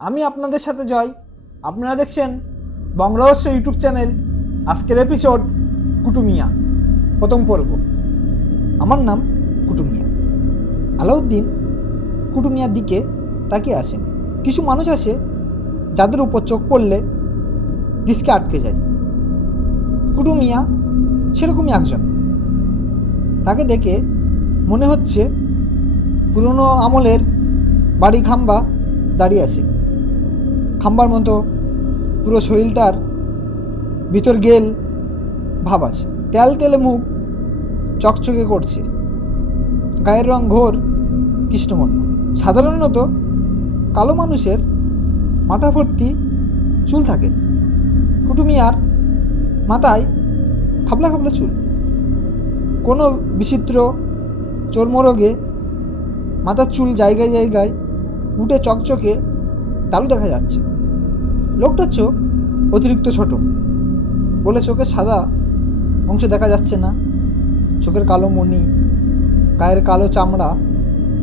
আমি আপনাদের সাথে জয়। আপনারা দেখছেন বংরহস্য ইউটিউব চ্যানেল। আজকের এপিসোড কুটুমিয়া, প্রথম পর্ব। আমার নাম কুটুমিয়া। আলাউদ্দিন কুটুমিয়ার দিকে তাকিয়ে আসেন। কিছু মানুষ আছে যাদের উপর চোখ পড়লে দৃষ্টি আটকে যায়। কুটুমিয়া সেরকমই একজন। তাকে দেখে মনে হচ্ছে পুরনো আমলের বাড়ি খাম্বা দাঁড়িয়ে আছে। খাম্বার মতো পুরো শরীরটার ভিতর গেল ভাব আছে। তেল তেলে মুখ চকচকে করছে, গায়ের রং ঘোর কৃষ্ণবর্ণ। সাধারণত কালো মানুষের মাথা ভর্তি চুল থাকে, কুটুমিয়ার মাথায় খাবলা খাবলা চুল। কোনো বিচিত্র চর্মরোগে মাথার চুল জায়গায় জায়গায় উঠে চকচকে তালু দেখা যাচ্ছে। লোকটার চোখ অতিরিক্ত ছোট বলে চোখের সাদা অংশ দেখা যাচ্ছে না। চোখের কালো মণি, গায়ের কালো চামড়া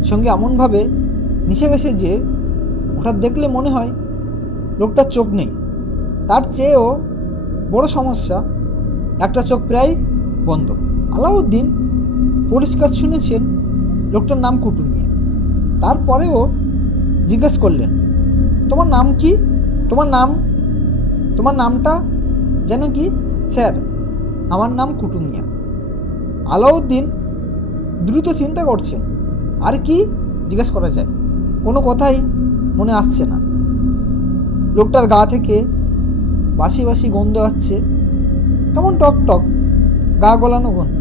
সঙ্গে এমনভাবে মিশে গেছে যে হঠাৎ দেখলে মনে হয় লোকটার চোখ নেই। তার চেয়েও বড় সমস্যা, একটা চোখ প্রায় বন্ধ। আলাউদ্দিন পরিষ্কার শুনেছেন লোকটার নাম কুটুমিয়া। তারপরেও জিজ্ঞেস করলেন, তোমার নাম কি? তোমার নামটা যেন কি? স্যার, আমার নাম কুটুমিয়া। আলাউদ্দিন দ্রুত চিন্তা করছেন আর কি জিজ্ঞেস করা যায়। কোনো কথাই মনে আসছে না। লোকটার গা থেকে বাসি বাসি গন্ধ আসছে, কেমন টক টক গা গলানো গন্ধ।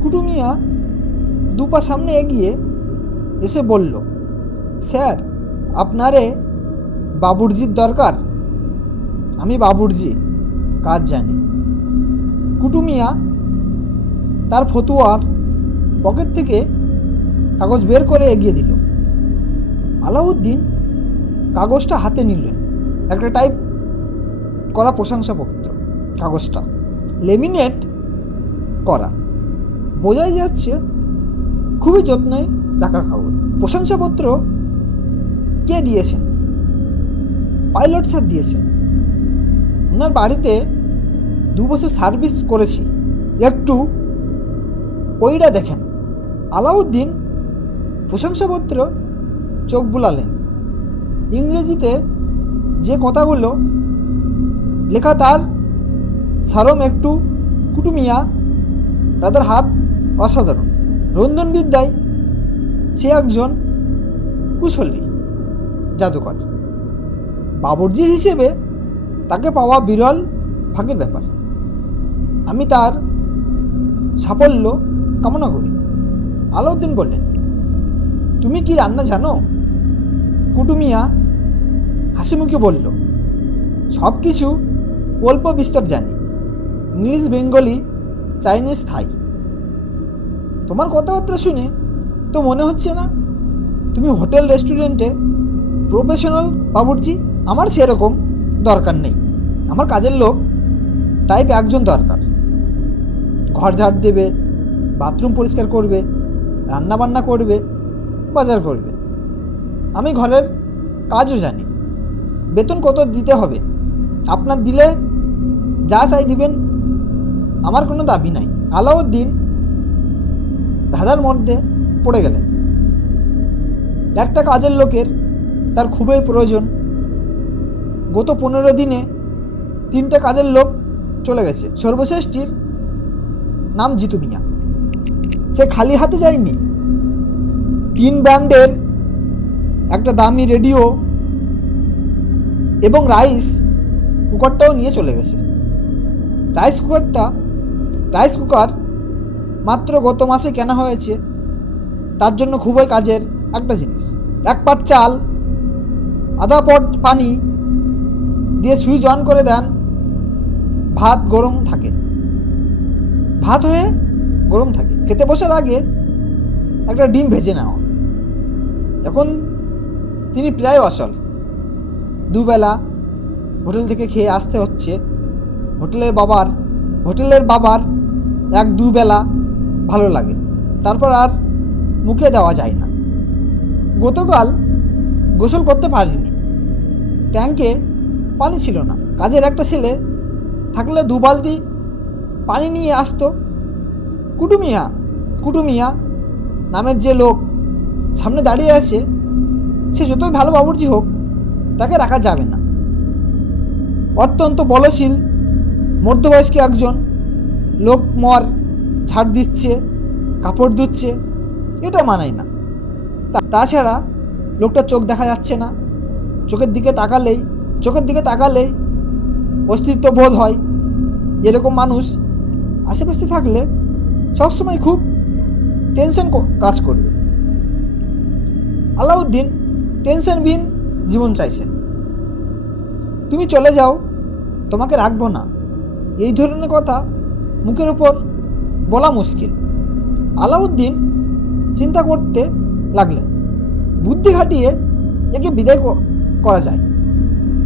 কুটুমিয়া দুপা সামনে এগিয়ে এসে বলল, স্যার, আপনারে বাবুর্জির দরকার? আমি বাবুর্জি কাজ জানি। কুটুমিয়া তার ফতুয়ার পকেট থেকে কাগজ বের করে এগিয়ে দিল। আলাউদ্দিন কাগজটা হাতে নিলেন। একটা টাইপ করা প্রশংসাপত্র। কাগজটা লেমিনেট করা, বোঝাই যাচ্ছে খুবই যত্নে রাখা কাগজ। প্রশংসাপত্র কে দিয়েছেন? পাইলট স্যার দিয়েছেন। ওনার বাড়িতে 2 বছর সার্ভিস করেছি, একটু ওইটা দেখেন। আলাউদ্দিন প্রশংসাপত্র চোখ বুলালেন। ইংরেজিতে যে কথাগুলো লেখা তার সারম একটু। কুটুমিয়া তাদের হাত অসাধারণ। রন্ধনবিদ্যায় সে একজন কুশলী জাদুকর। বাবুর্জি হিসেবে তাকে পাওয়া বিরল ভাগ্যের ব্যাপার। আমি তার সাফল্য কামনা করি। আলাউদ্দিন বললেন, তুমি কি রান্না জানো? কুটুমিয়া হাসি মুখে বলল, সব কিছু অল্প বিস্তর জানি। ইংলিশ, বেঙ্গলি, চাইনিজ, থাই। তোমার কথাবার্তা শুনে তো মনে হচ্ছে না তুমি হোটেল রেস্টুরেন্টে প্রফেশনাল বাবুর্চি। আমার সেরকম দরকার নেই। আমার কাজের লোক টাইপ একজন দরকার। ঘর ঝাড় দেবে, বাথরুম পরিষ্কার করবে, রান্না বান্না করবে, বাজার করবে। আমি ঘরের কাজও জানি। বেতন কত দিতে হবে আপনার? দিলে যা চাই দিবেন, আমার কোনো দাবি নাই। আলাউদ্দিন ধাঁধার মধ্যে পড়ে গেলেন। একটা কাজের লোকের তার খুবই প্রয়োজন। গত 15 দিনে 3টে কাজের লোক চলে গেছে। সর্বশেষটির নাম জিতু মিয়া। সে খালি হাতে যায়নি, 3 ব্র্যান্ডের একটা দামি রেডিও এবং রাইস কুকারটাও নিয়ে চলে গেছে। রাইস কুকার মাত্র গত মাসে কেনা হয়েছে। তার জন্য খুবই কাজের একটা জিনিস। 1 পাট চাল, আধা পট পানি দিয়ে সুইচ অন করে দেন, ভাত গরম থাকে। ভাত হয়ে গরম থাকে। খেতে বসার আগে একটা ডিম ভেজে নেওয়া। এখন তিনি প্রায় অচল। 2 বেলা হোটেল থেকে খেয়ে আসতে হচ্ছে। হোটেলের বাবার 1-2 বেলা ভালো লাগে, তারপর আর মুখে দেওয়া যায় না। গতকাল গোসল করতে পারিনি, ট্যাঙ্কে পানি ছিল না। কাজের একটা ছেলে থাকলে 2 বালতি পানি নিয়ে আসতো। কুটুমিয়া নামের যে লোক সামনে দাঁড়িয়ে আছে, সে যতই ভালো বাবুর্চি হোক, তাকে রাখা যাবে না। অত্যন্ত বলশীল মধ্যবয়স্ক একজন লোক ঝাড় দিচ্ছে, কাপড় ধুচ্ছে, এটা মানায় না। তাছাড়া লোকটার চোখ দেখা যাচ্ছে না। চোখের দিকে তাকালেই অস্তিত্ব বোধ হয়। এরকম মানুষ আশেপাশে থাকলে সবসময় খুব টেনশন কাজ করবে। আলাউদ্দিন টেনশনবিহীন জীবন চাইছেন। তুমি চলে যাও, তোমাকে রাখবো না, এই ধরনের কথা মুখের উপর বলা মুশকিল। আলাউদ্দিন চিন্তা করতে লাগলেন, বুদ্ধি খাটিয়ে একে বিদায় করা যায়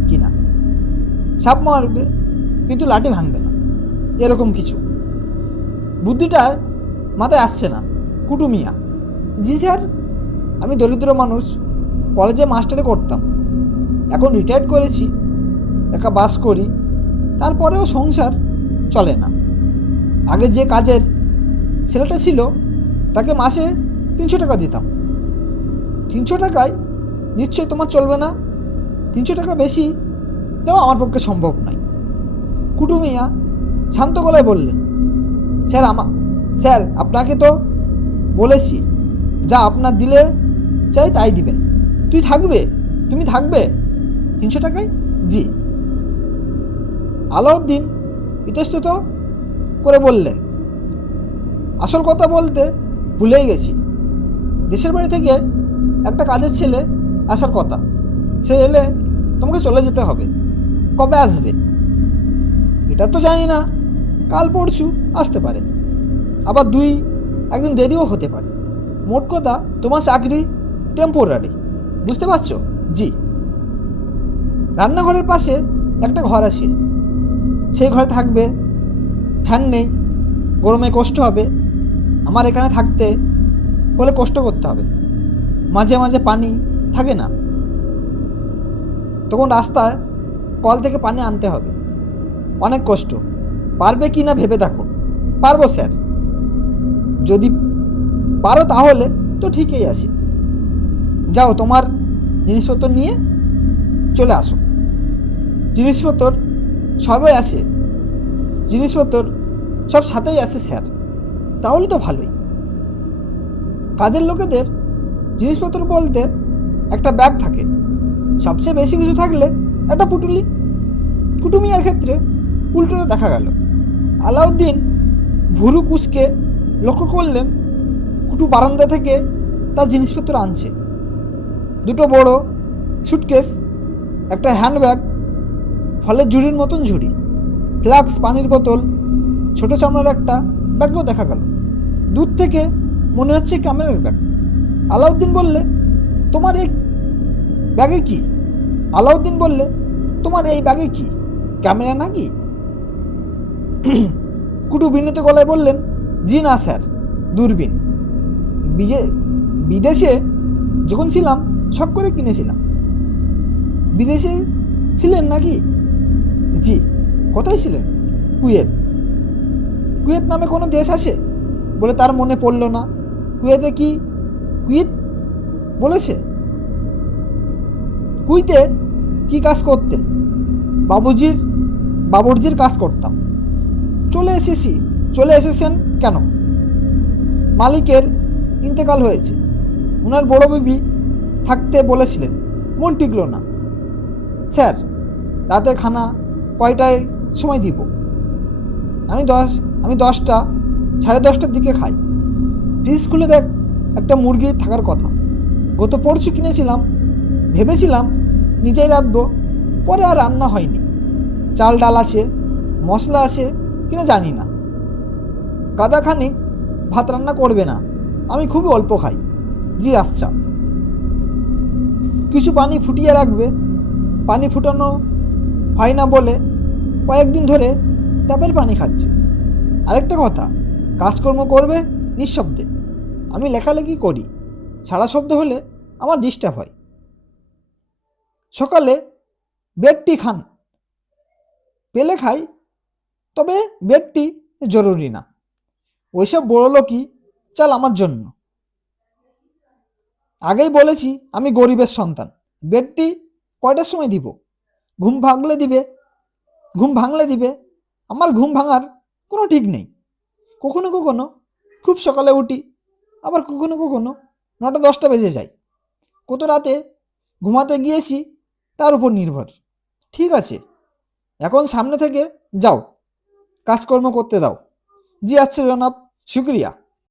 কি না। সাপ মারবে কিন্তু লাঠি ভাঙবে না, এরকম কিছু। বুদ্ধিটা মাথায় আসছে না। কুটুমিয়া: জি স্যার, আমি দরিদ্র মানুষ, কলেজে মাস্টারি করতাম, এখন রিটায়ার্ড করেছি, একা বাস করি, তারপরেও সংসার চলে না। আগে যে কাজের ছেলেটা ছিল তাকে মাসে 300 টাকা দিতাম। 300 টাকায় নিশ্চয়ই তোমার চলবে না, 300 টাকা বেশি দেওয়া আমার পক্ষে সম্ভব নয়। কুটুমিয়া শান্ত গলায় বললেন, স্যার আপনাকে তো বলেছি, যা আপনার দিলে চাই তাই দিবেন। তুমি থাকবে 300 টাকায়? জি। আলাউদ্দিন ইতস্তত করে বললেন, আসল কথা বলতে ভুলেই গেছি, দেশের বাড়ি থেকে একটা কাজের ছেলে আসার কথা, সে এলে তোমাকে চলে যেতে হবে। কবে আসবে? এটা তো জানি না, কাল পরশু আসতে পারে, আবার 2 একদিন দেরিও হতে পারে। মোট কথা তোমার চাকরি টেম্পোরারি, বুঝতে পারছো? জি। রান্নাঘরের পাশে একটা ঘর আছে, সেই ঘরে থাকবে। ফ্যান নেই, গরমে কষ্ট হবে। আমার এখানে থাকতে হলে কষ্ট করতে হবে, মাঝে মাঝে পানি থাকে না, তখন রাস্তায় কল থেকে পানি আনতে হবে, অনেক কষ্ট। পারবে কি না ভেবে দেখো। পারবো স্যার, যদি পারো তাহলে তো ঠিকই আছে। যাও, তোমার জিনিসপত্র নিয়ে চলে আসো। জিনিসপত্র সব সাথেই আছে স্যার। তাহলে তো ভালোই। কাজের লোকেদের জিনিসপত্র বলতে একটা ব্যাগ থাকে, সবচেয়ে বেশি কিছু থাকলে একটা পুটুলি। কুটুমিয়ার ক্ষেত্রে উল্টো দেখা গেল। আলাউদ্দিন ভুরু কুচকে লক্ষ্য করলেন কুটু বারান্দা থেকে তার জিনিসপত্র আনছে। 2 বড় সুটকেস, একটা হ্যান্ডব্যাগ, ফলের ঝুড়ির মতন ঝুড়ি, ফ্লাক্স, পানির বোতল, ছোটো চামড়ার একটা ব্যাগও দেখা গেল। দূর থেকে মনে হচ্ছে ক্যামেরার ব্যাগ। আলাউদ্দিন বললে, তোমার এই ব্যাগে কি? ক্যামেরা নাকি? কুটু বিনীত গলায় বললেন, জি না স্যার, দূরবীন। বিদেশে যখন ছিলাম শখ করে কিনেছিলাম। বিদেশে ছিলেন নাকি? জি। কোথায় ছিলেন? কুয়েত নামে কোনো দেশ আছে বলে তার মনে পড়ল না। কুয়েত বলেছে? কুয়েতে কি কাজ করতেন? বাবুর্চির কাজ করতাম। চলে এসেছেন কেন? মালিকের ইন্তেকাল হয়েছে, ওনার বড় বিবি থাকতে বলেছিলেন, মন টিকল না। স্যার, রাতে খানা কয়টায় সময় দিব? আমি 10টা, 10:30টার দিকে খাই। ফ্রিজ খুলে দেখ, একটা মুরগি থাকার কথা। গত পরশু কিনেছিলাম, ভেবেছিলাম নিজেই রাঁধবো, পরে আর রান্না হয়নি। চাল ডাল আছে, মশলা আছে কিনা জানি না। গাদাখানিক ভাত রান্না করবে না, আমি খুবই অল্প খাই। জি আচ্ছা। কিছু পানি ফুটিয়ে রাখবে। পানি ফুটানো হয় না বলে কয়েকদিন ধরে ট্যাপের পানি খাচ্ছে। আরেকটা কথা, কাজকর্ম করবে নিঃশব্দে। আমি লেখালেখি করি, সারা শব্দ হলে আমার ডিস্টার্ব হয়। সকালে বেডটি খান, পেলে খাই, তবে বেডটি জরুরি না। ওইসব বড়লোকই চাল আমার জন্য। আগেই বলেছি আমি গরিবের সন্তান। বেডটি কয়টার সময় দিব? ঘুম ভাঙলে দিবে, ঘুম ভাঙলে দিবে। আমার ঘুম ভাঙার কোনো ঠিক নেই। কখনো কখনো খুব সকালে উঠি, আবার কখনো কখনো 9টা 10টা বেজে যায়। কত রাতে ঘুমাতে গিয়েছি তার উপর নির্ভর। ঠিক আছে, এখন সামনে থেকে যাও, কাজকর্ম করতে দাও। জি আচ্ছা জনাব, শুক্রিয়া।